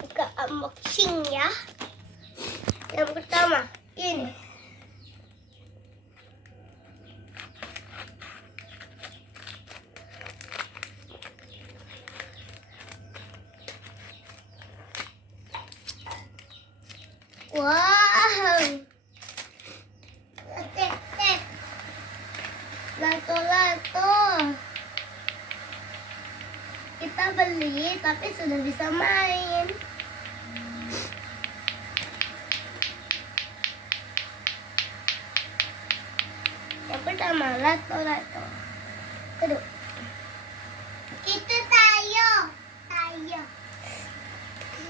buka unboxing ya. Yang pertama ini. Wow. Tek. Lato. Kita beli tapi sudah bisa main. Yang pertama lato. Kedua itu tayo.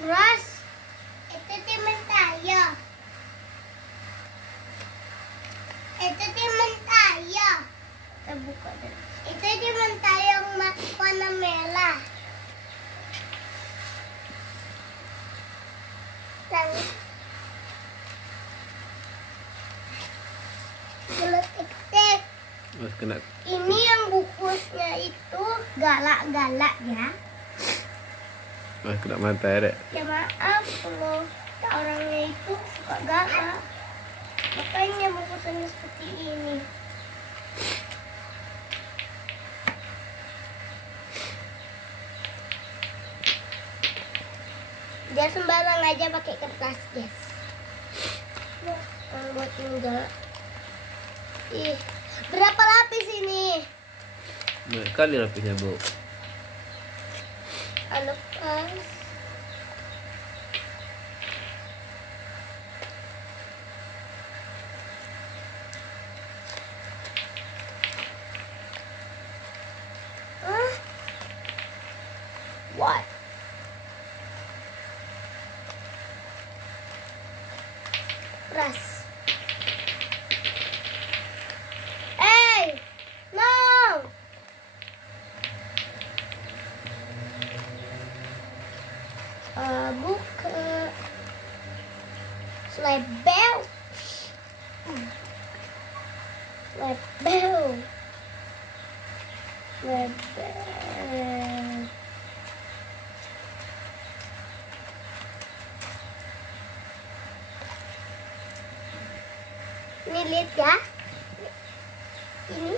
Terus itu timun tayo. Kita buka dulu. Itu timun tayo warna merah. Dan geletek. Ini yang bungkusnya itu galak-galak ya. Mas kena mata dek. Ya maaf kalau orangnya itu suka galak. Makanya bungkusannya seperti ini. Dia sembarang aja pakai kertas, guys. Buat tinggal. Ih, berapa lapis ini? Banyak kali lapisnya, Bu. Lepas. What? Press. Hey, no. Buka. Label. Ini lihat ya. Ini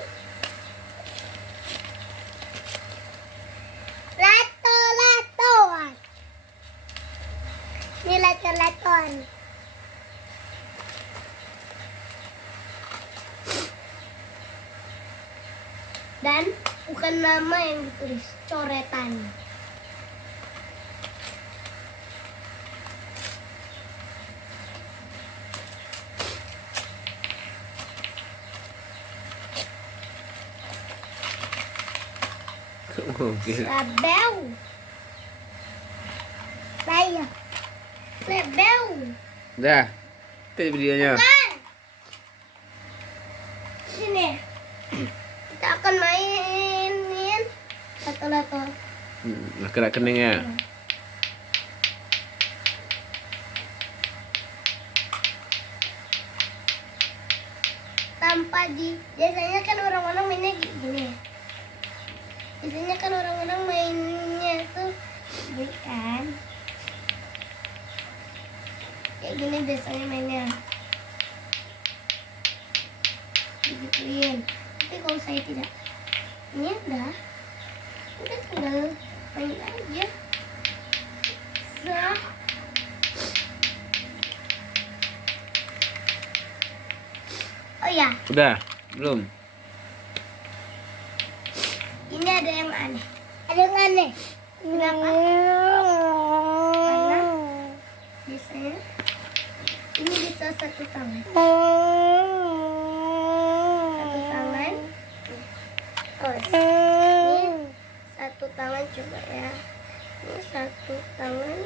latoan. Ini latoan. Dan bukan nama yang ditulis, coretan. Mungkin. Label. Dah. Itu videonya. Sini. Kita akan mainin lato. Kena keningnya. Tanpa biasanya kan orang-orang mainnya gini. Biasanya kan orang-orang mainnya tuh gini kan. Kayak gini biasanya mainnya. Digituin. Tapi kalau saya tidak. Ini udah tinggal main aja. Oh ya. Udah, belum. Ini ada yang aneh. Kenapa? Karena biasanya ini bisa satu tangan. Ini satu tangan coba ya. Ini satu tangan.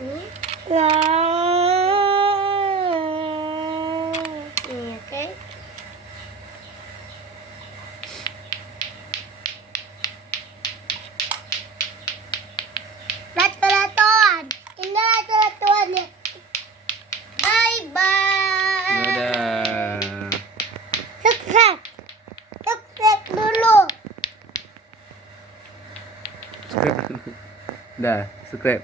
Ini. Ini oke. Lato-latoan. Ini lato-latoan ya. Bye-bye. Dadah. Subscribe dulu. Dah, subscribe.